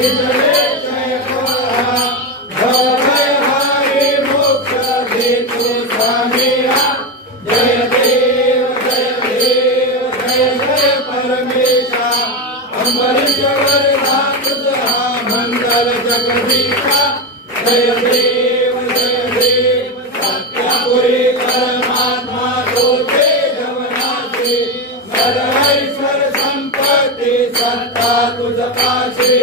जय भय हरि मोक्ष हेतु स्वामी जय देव जय परमेशा अम्बरीश वरदातुतः मंगल जगदीशा जय देव सत्यापुरी परमात्मा दोते जवनासी सर्वैश्वर संपत्ति सत्ता तुझ पाशी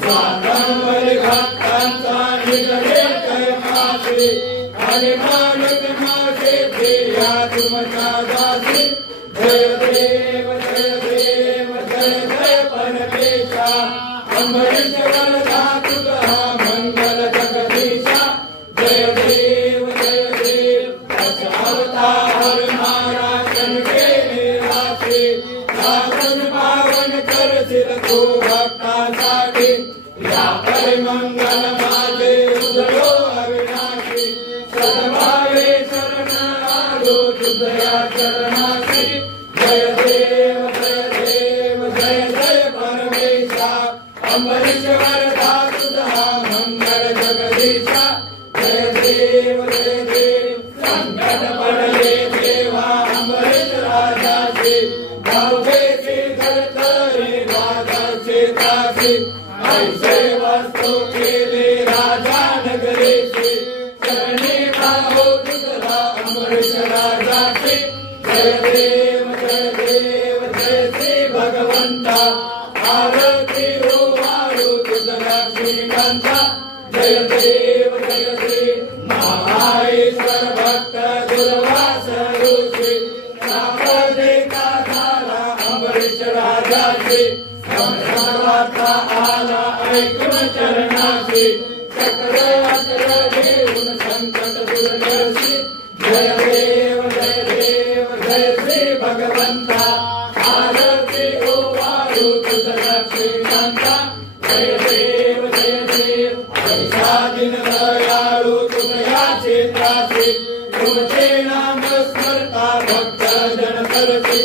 स्वातंत्र्य भक्तांचा निजले जय मासी हरि मानक मासे प्रिया तुमचा दासी जय देव जय परमेशा अम्बरीश वरदातुतः मंगल जगदीशा जय देव अवतार महाराजन के निराशी साधन पावन कर सिर तू भक्तांसाठी या परिमंगल माझे उजळो अविनाशी सद्भावे शरण आलो तुझ्या चरणाशी जय देव जय परमेशा अम्बरीश वरदातुतः मंगल जगदीशा जय देव संकट पडले देवा अम्बरीश राजाशी भावभेची धरतरी वादाची ताशी ऐसे वस्तू केले राजा नगरीची चरणी भावो तुझला अम्बरीश राजाशी जय देव जय श्री भगवंता आरती वाळू तुझला श्रीकांता जय देव श्री महाईश्वर भक्त दुर्वास ऋषी सापदेका झाला अम्बरीश राजाशी संसाराचा आला ऐकून चरणाशी चक्रवात्र घेऊन संकट दुर्दर्शी जय देव जय श्री भगवंता आरती वाळू तुझला श्रीकांता जय देव ऐसा दिन दयाळू तुझ्या क्षेत्राशी तुमचे नाम स्मरता भक्त जन सरसी